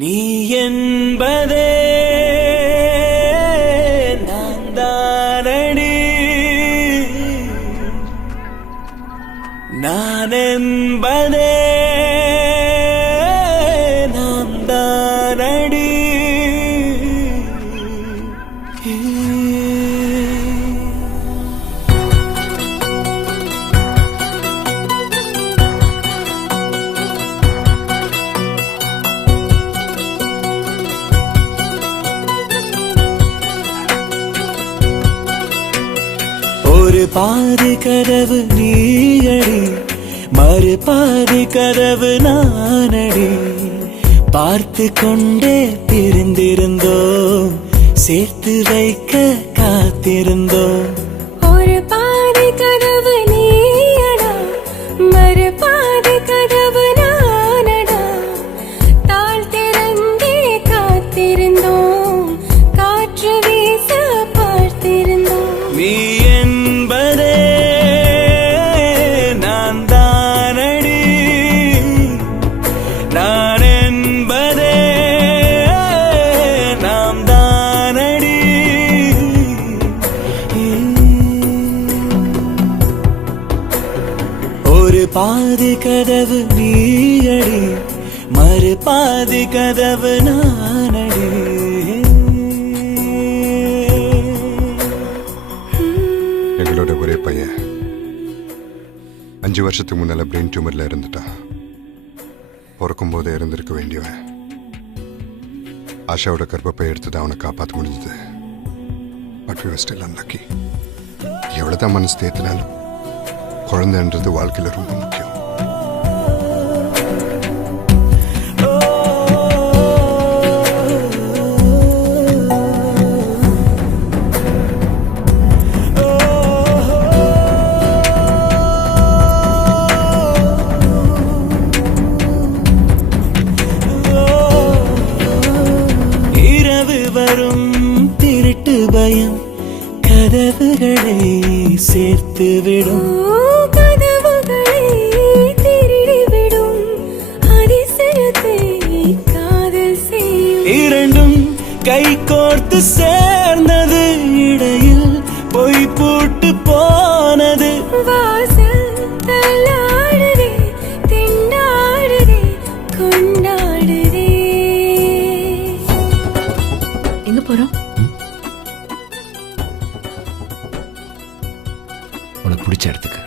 நீ என்பதே நான் தானடி, நான் என்பதே நாம் தானடி. ஒரு பாதி கதவு நீயடி, மறு பாதி கதவு நானடி. பார்த்து கொண்டே பிரிந்திருந்தோம், சேர்த்து வைக்க காத்திருந்தோம். ஒரு பாதி கதவு நீயடா, மறு பாதி கதவு நானடா. தாழ் திறந்தே காத்திருந்தோம், காற்று வீச பார்த்திருந்தோம். நீ என்பதே நான் தானடி, நான் என்பதே நாம் தானடி. ஒரு பாதி கதவு நீயடி, மறு பாதி கதவு நானடி. எங்களோட ஒரே பையன் 5 வருஷத்துக்கு முன்னால பிரெயின் டியூமர்ல இருந்துட்டான். பிறக்கும் போதே இருந்திருக்க வேண்டியவன். ஆஷாவோட கர்ப்பப்பை எடுத்து அவனை காப்பாற்ற முடிஞ்சது. But we were still unlucky. எவ்வளவுதான் மனசு தேத்தினாலும் குழந்தைன்றது வாழ்க்கையில ரொம்ப முக்கியம். திருட்டு பயம் கதவுகளை சேர்த்துவிடும், கதவுகளை திருடிவிடும், அதிசயத்தை காதல் செய்யும். இரண்டும் கை கோர்த்து சேர்ந்தது, இடையில் பொய் பூட்டு போனது. வாசல் தள்ளாடுதே, திண்டாடுதே, கொண்டாடுதே. எங்க போறோம்? உனக்கு பிடிச்ச இடத்துக்கு.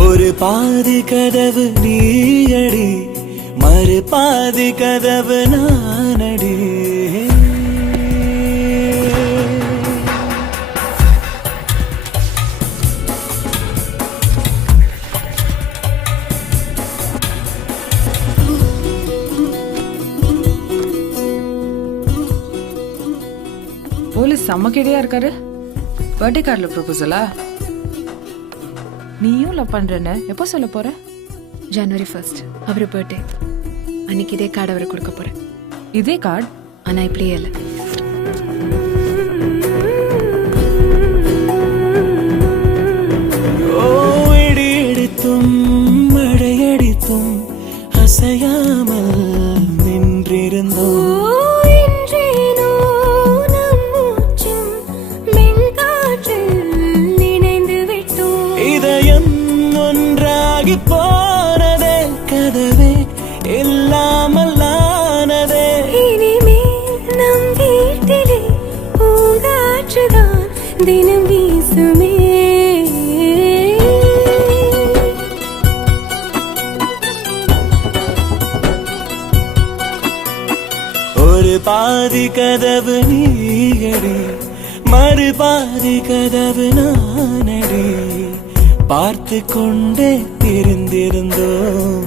ஒரு பாதி கதவு நீயடி, மறு பாதி கதவு நானடி. போலீஸ் செம்ம கேடியா இருக்காரு. பர்த்டே கார்டில் ப்ரொபோசலா? நீயும் லவ் பண்றேன்னு எப்போ சொல்ல போற? January 1st அவர் பர்த்டே அன்னைக்கு இதே கார்டு அவருக்கு கொடுக்க போறேன். இதே கார்டு? ஆனா இப்படியே இல்லை. இடி இடித்தும் மழையடித்தும் அசையாமல் நின்றிருந்தோம். போனதே கதவே இல்லாமல் ஆனதே. இனிமேல் நம் வீட்டிலே பூங்காற்றுதான் தினம் வீசுமே. ஒரு பாதி கதவு நீயடி, மறு பாதி கதவு நானடி. பார்த்து கொண்டே தெரிந்திருந்தோம்,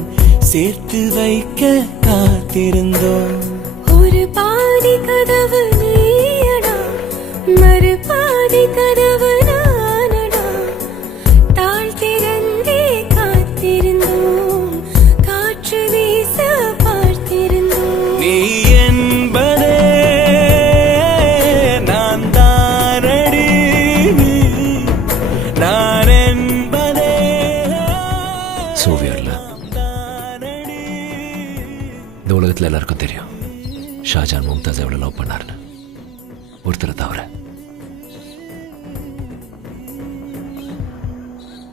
சேர்த்து வைக்க காத்திருந்தோம். ஒரு பாதி கதவு நீயடா, மறு பாதி கதவு நானடா. தாழ் திறந்தே காத்திருந்தோம், காற்று வீச பார்த்திருந்தோம். நீ என்பதே நான் தானடி, நான் என்பதே இந்த உலகத்தில் எல்லாருக்கும் தெரியும் ஷாஜான் மும்தாஸ் எவ்வளோ லவ் பண்ணாருன்னு. ஒருத்தரை தவிர.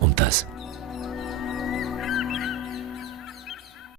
மும்தாஸ்